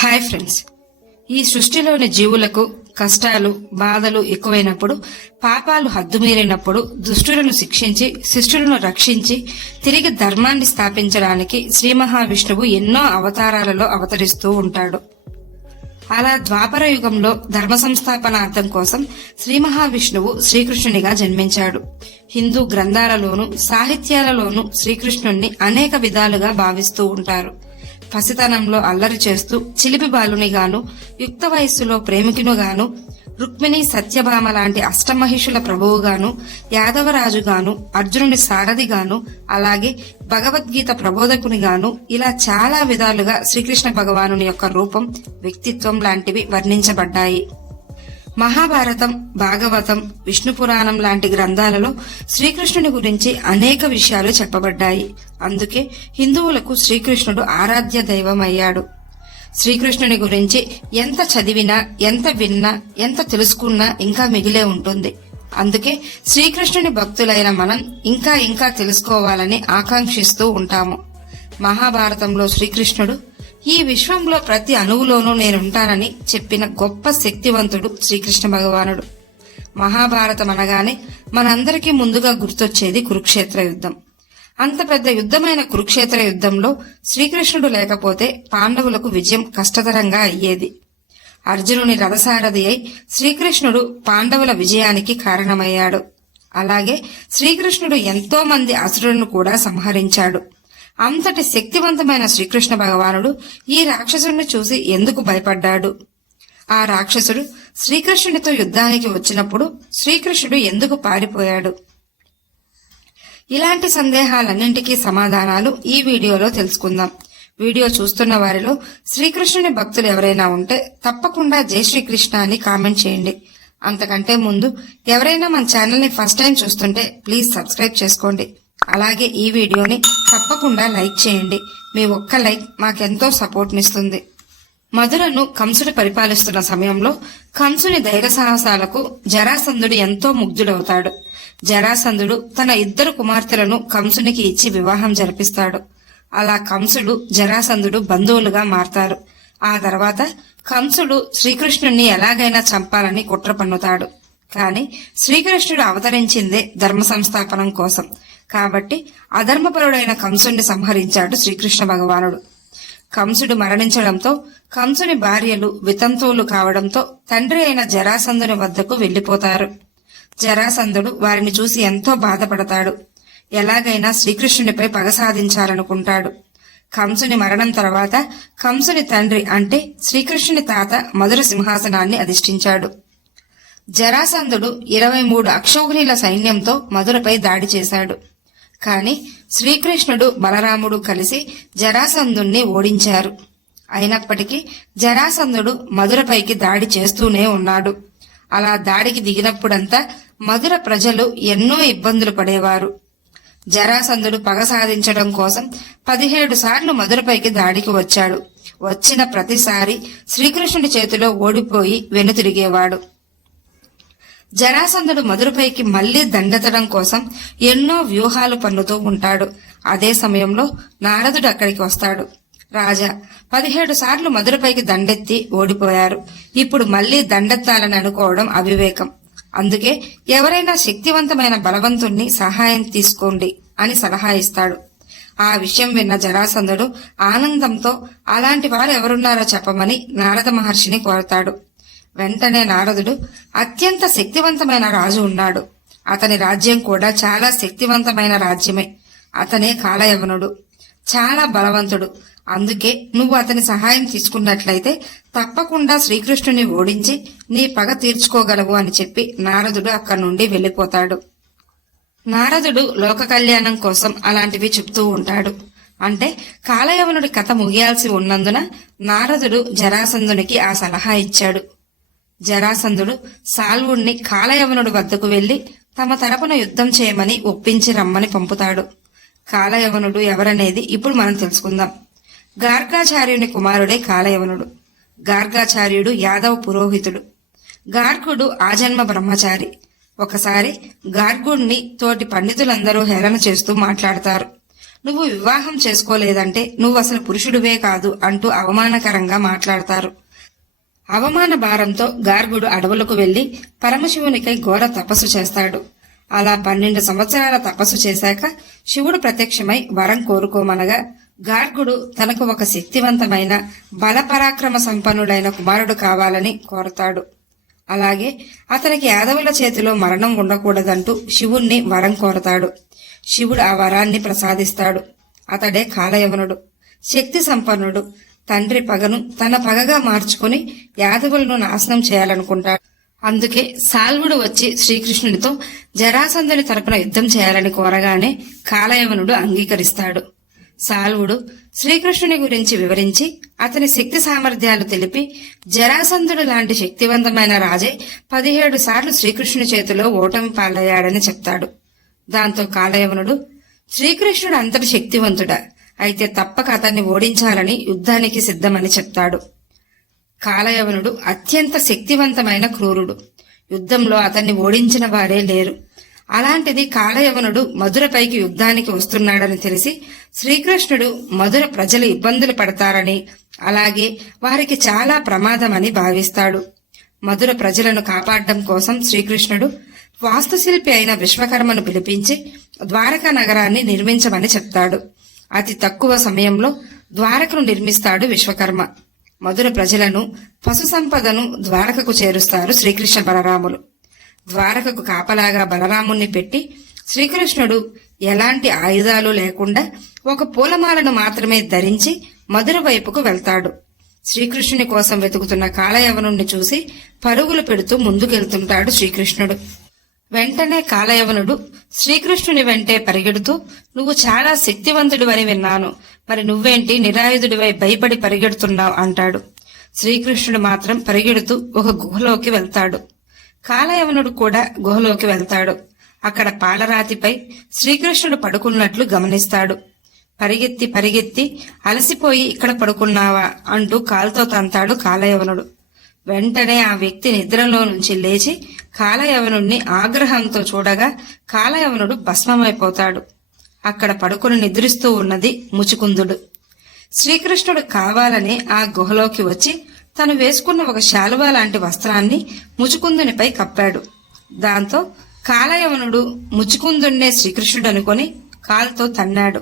Hi friends. ఈ సృష్టిలోని జీవులకు కష్టాలు బాధలు ఎక్కువైనప్పుడు పాపాలు హద్దుమీరినప్పుడు దుష్టులను శిక్షించి శిష్టులను రక్షించి తిరిగి ధర్మాన్ని స్థాపించడానికి శ్రీ మహావిష్ణువు ఎన్నో అవతారాలలో అవతరిస్తూ ఉంటాడు. అలా ద్వాపర యుగంలో ధర్మ సంస్థాపనార్థం కోసం శ్రీ మహావిష్ణువు శ్రీకృష్ణునిగా జన్మించాడు. హిందూ గ్రంథాలలోను సాహిత్యాలలోనూ శ్రీకృష్ణుణ్ణి అనేక విధాలుగా భావిస్తూ ఉంటారు. పసితనంలో అల్లరి చేస్తూ చిలిపి బాలునిగాను యుక్త వయస్సులో ప్రేమికునుగాను రుక్మిణి సత్యభామ లాంటి అష్టమహిషుల ప్రభువుగాను యాదవరాజుగాను అర్జునుడి సారథిగాను అలాగే భగవద్గీత ప్రబోధకునిగాను ఇలా చాలా విధాలుగా శ్రీకృష్ణ భగవానుని యొక్క రూపం వ్యక్తిత్వం లాంటివి వర్ణించబడ్డాయి. మహాభారతం భాగవతం విష్ణు పురాణం లాంటి గ్రంథాలలో శ్రీకృష్ణుని గురించి అనేక విషయాలు చెప్పబడ్డాయి. అందుకే హిందువులకు శ్రీకృష్ణుడు ఆరాధ్య దైవం అయ్యాడు శ్రీకృష్ణుని గురించి ఎంత చదివినా ఎంత విన్నా ఎంత తెలుసుకున్నా ఇంకా మిగిలే ఉంటుంది. అందుకే శ్రీకృష్ణుని భక్తులైన మనం ఇంకా ఇంకా తెలుసుకోవాలని ఆకాంక్షిస్తూ ఉంటాము. మహాభారతంలో శ్రీకృష్ణుడు ఈ విశ్వంలో ప్రతి అణువులోనూ నేనుంటానని చెప్పిన గొప్ప శక్తివంతుడు శ్రీకృష్ణ భగవానుడు. మహాభారతం అనగానే మనందరికీ ముందుగా గుర్తొచ్చేది కురుక్షేత్ర యుద్ధం. అంత పెద్ద యుద్ధమైన కురుక్షేత్ర యుద్ధంలో శ్రీకృష్ణుడు లేకపోతే పాండవులకు విజయం కష్టతరంగా అయ్యేది. అర్జునుని రథసారథి అయి శ్రీకృష్ణుడు పాండవుల విజయానికి కారణమయ్యాడు. అలాగే శ్రీకృష్ణుడు ఎంతో మంది అసురులను కూడా సంహరించాడు. అంతటి శక్తివంతమైన శ్రీకృష్ణ భగవానుడు ఈ రాక్షసుడిని చూసి ఎందుకు భయపడ్డాడు? ఆ రాక్షసుడు శ్రీకృష్ణుడితో యుద్ధానికి వచ్చినప్పుడు శ్రీకృష్ణుడు ఎందుకు పారిపోయాడు? ఇలాంటి సందేహాలన్నింటికీ సమాధానాలు ఈ వీడియోలో తెలుసుకుందాం. వీడియో చూస్తున్న వారిలో శ్రీకృష్ణుని భక్తులు ఎవరైనా ఉంటే తప్పకుండా జై శ్రీకృష్ణ అని కామెంట్ చేయండి. అంతకంటే ముందు ఎవరైనా మన ఛానల్ని ఫస్ట్ టైం చూస్తుంటే ప్లీజ్ సబ్స్క్రైబ్ చేసుకోండి. అలాగే ఈ వీడియోని తప్పకుండా లైక్ చేయండి. మీ ఒక్క లైక్ మాకెంతో సపోర్ట్నిస్తుంది. మధురను కంసుడు పరిపాలిస్తున్న సమయంలో కంసుని ధైర్య సాహసాలకు జరాసంధుడు ఎంతో ముగ్ధుడవుతాడు. జరాసంధుడు తన ఇద్దరు కుమార్తెలను కంసునికి ఇచ్చి వివాహం జరిపిస్తాడు. అలా కంసుడు జరాసంధుడు బంధువులుగా మారతారు. ఆ తర్వాత కంసుడు శ్రీకృష్ణుణ్ణి ఎలాగైనా చంపాలని కుట్ర పన్నుతాడు. కాని శ్రీకృష్ణుడు అవతరించిందే ధర్మ సంస్థాపనం కోసం. కాబట్టి అధర్మపరుడైన కంసుని సంహరించాడు శ్రీకృష్ణ భగవానుడు. కంసుడు మరణించడంతో కంసుని భార్యలు వితంతువులు కావడంతో తండ్రి అయిన జరాసంధుని వద్దకు వెళ్ళిపోతారు జరాసంధుడు వారిని చూసి ఎంతో బాధపడతాడు. ఎలాగైనా శ్రీకృష్ణునిపై పగ సాధించాలనుకుంటాడు. కంసుని మరణం తర్వాత కంసుని తండ్రి అంటే శ్రీకృష్ణుని తాత మధుర సింహాసనాన్ని అధిష్ఠించాడు. జరాసంధుడు ఇరవై మూడు అక్షౌహిణీల సైన్యంతో మధురపై దాడి చేశాడు. కాని శ్రీకృష్ణుడు బలరాముడు కలిసి జరాసంధుణ్ణి ఓడించారు. అయినప్పటికీ జరాసంధుడు మధురపైకి దాడి చేస్తూనే ఉన్నాడు. అలా దాడికి దిగినప్పుడంతా మధుర ప్రజలు ఎన్నో ఇబ్బందులు పడేవారు. జరాసంధుడు పగ సాధించడం కోసం పదిహేడు సార్లు మధురపైకి దాడికి వచ్చాడు. వచ్చిన ప్రతిసారి శ్రీకృష్ణుడి చేతిలో ఓడిపోయి వెనుతిరిగేవాడు. జరాసంధుడు మధురపైకి మళ్ళీ దండెత్తడం కోసం ఎన్నో వ్యూహాలు పన్నుతూ ఉంటాడు. అదే సమయంలో నారదుడు అక్కడికి వస్తాడు. రాజా పదిహేడు సార్లు మధురపైకి దండెత్తి ఓడిపోయారు. ఇప్పుడు మళ్ళీ దండెత్తాలని అనుకోవడం అవివేకం. అందుకే ఎవరైనా శక్తివంతమైన బలవంతుణ్ణి సహాయం తీసుకోండి అని సలహా ఇస్తాడు. ఆ విషయం విన్న జరాసంధుడు ఆనందంతో అలాంటి వారు ఎవరున్నారో చెప్పమని నారద మహర్షిని కోరతాడు. వెంటనే నారదుడు అత్యంత శక్తివంతమైన రాజు ఉన్నాడు. అతని రాజ్యం కూడా చాలా శక్తివంతమైన రాజ్యమే. అతనే కాలయవనుడు. చాలా బలవంతుడు. అందుకే నువ్వు అతని సహాయం తీసుకున్నట్లయితే తప్పకుండా శ్రీకృష్ణుని ఓడించి నీ పగ తీర్చుకోగలవు అని చెప్పి నారదుడు అక్కడి నుండి వెళ్ళిపోతాడు. నారదుడు లోక కళ్యాణం కోసం అలాంటివి చెప్తూ ఉంటాడు. అంటే కాలయవనుడి కథ ముగియాల్సి ఉన్నందున నారదుడు జరాసంధునికి ఆ సలహా ఇచ్చాడు. జరాసంధుడు సాల్వుణ్ణి కాలయవనుడి వద్దకు వెళ్ళి తమ తరపున యుద్ధం చేయమని ఒప్పించి రమ్మని పంపుతాడు. కాలయవనుడు ఎవరనేది ఇప్పుడు మనం తెలుసుకుందాం. గార్గాచార్యుని కుమారుడే కాలయవనుడు. గార్గాచార్యుడు యాదవ పురోహితుడు. గార్గుడు ఆజన్మ బ్రహ్మచారి. ఒకసారి గార్గుడిని తోటి పండితులందరూ హేళన చేస్తూ మాట్లాడతారు. నువ్వు వివాహం చేసుకోలేదంటే నువ్వు అసలు పురుషుడివే కాదు అంటూ అవమానకరంగా మాట్లాడతారు. అవమాన భారంతో గార్గుడు అడవులకు వెళ్ళి పరమశివునికై ఘోర తపస్సు చేస్తాడు. అలా పన్నెండు సంవత్సరాల తపస్సు చేశాక శివుడు ప్రత్యక్షమై వరం కోరుకోమనగా గార్గుడు తనకు ఒక శక్తివంతమైన బలపరాక్రమ సంపన్నుడైన కుమారుడు కావాలని కోరతాడు. అలాగే అతనికి యాదవుల చేతిలో మరణం ఉండకూడదంటూ శివుణ్ణి వరం కోరతాడు. శివుడు ఆ వరాన్ని ప్రసాదిస్తాడు. అతడే కాలయవనుడు. శక్తి సంపన్నుడు. తండ్రి పగను తన పగగా మార్చుకుని యాదవులను నాశనం చేయాలనుకుంటాడు. అందుకే సాల్వుడు వచ్చి శ్రీకృష్ణుడితో జరాసంధుని తరపున యుద్ధం చేయాలని కోరగానే కాలయవనుడు అంగీకరిస్తాడు. సాల్వుడు శ్రీకృష్ణుని గురించి వివరించి అతని శక్తి సామర్థ్యాలు తెలిపి జరాసంధుడు లాంటి శక్తివంతమైన రాజే పదిహేడు సార్లు శ్రీకృష్ణుని చేతిలో ఓటమి పాలయ్యాడని చెప్తాడు. దాంతో కాలయవనుడు శ్రీకృష్ణుడు అంతటి శక్తివంతుడా? అయితే తప్పక అతన్ని ఓడించాలని యుద్ధానికి సిద్ధమని చెప్తాడు. కాలయవనుడు అత్యంత శక్తివంతమైన క్రూరుడు. యుద్ధంలో అతన్ని ఓడించిన వారే లేరు. అలాంటిది కాలయవనుడు మధురపైకి యుద్ధానికి వస్తున్నాడని తెలిసి శ్రీకృష్ణుడు మధుర ప్రజలు ఇబ్బందులు పడతారని అలాగే వారికి చాలా ప్రమాదమని భావిస్తాడు. మధుర ప్రజలను కాపాడడం కోసం శ్రీకృష్ణుడు వాస్తుశిల్పి అయిన విశ్వకర్మను పిలిపించి ద్వారకా నగరాన్ని నిర్మించమని చెప్తాడు. అతి తక్కువ సమయంలో ద్వారకను నిర్మిస్తాడు విశ్వకర్మ. మధుర ప్రజలను పశు సంపదను ద్వారకకు చేరుస్తారు శ్రీకృష్ణ బలరాములు. ద్వారకకు కాపలాగా బలరాముణ్ణి పెట్టి శ్రీకృష్ణుడు ఎలాంటి ఆయుధాలు లేకుండా ఒక పూలమాలను మాత్రమే ధరించి మధుర వైపుకు వెళ్తాడు. శ్రీకృష్ణుని కోసం వెతుకుతున్న కాలయవనుణ్ణి చూసి పరుగులు పెడుతూ ముందుకెళ్తుంటాడు శ్రీకృష్ణుడు. వెంటనే కాలయవనుడు శ్రీకృష్ణుని వెంటే పరిగెడుతూ నువ్వు చాలా శక్తివంతుడివని విన్నాను. మరి నువ్వేంటి నిరాయుధుడివై భయపడి పరిగెడుతున్నావు? అంటాడు. శ్రీకృష్ణుడు మాత్రం పరిగెడుతూ ఒక గుహలోకి వెళ్తాడు. కాలయవనుడు కూడా గుహలోకి వెళ్తాడు. అక్కడ పాలరాతిపై శ్రీకృష్ణుడు పడుకున్నట్లు గమనిస్తాడు. పరిగెత్తి పరిగెత్తి అలసిపోయి ఇక్కడ పడుకున్నావా? అంటూ కాలుతో తంతాడు కాలయవనుడు. వెంటనే ఆ వ్యక్తి నిద్రలో నుంచి లేచి కాలయవనుణ్ణి ఆగ్రహంతో చూడగా కాలయవనుడు భస్మమైపోతాడు. అక్కడ పడుకుని నిద్రిస్తూ ఉన్నది ముచుకుందుడు. శ్రీకృష్ణుడు కావాలని ఆ గుహలోకి వచ్చి తను వేసుకున్న ఒక శాలువా లాంటి వస్త్రాన్ని ముచుకుందునిపై కప్పాడు. దాంతో కాలయవనుడు ముచుకుందున్నే శ్రీకృష్ణుడు అనుకొని కాలుతో తన్నాడు.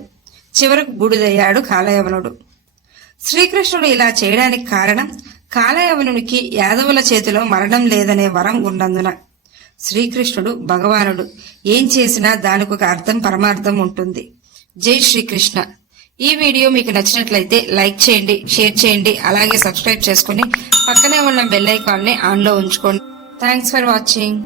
చివరకు బూడిదయ్యాడు కాలయవనుడు. శ్రీకృష్ణుడు ఇలా చేయడానికి కారణం కాలయవనునికి యాదవుల చేతిలో మరణం లేదనే వరం ఉన్నందున. శ్రీకృష్ణుడు భగవానుడు. ఏం చేసినా దానికి ఒక అర్థం పరమార్థం ఉంటుంది. జై శ్రీకృష్ణ. ఈ వీడియో మీకు నచ్చినట్లయితే లైక్ చేయండి షేర్ చేయండి అలాగే సబ్స్క్రైబ్ చేసుకుని పక్కనే ఉన్న బెల్ ఐకాన్ని ఆన్లో ఉంచుకోండి. Thanks for watching.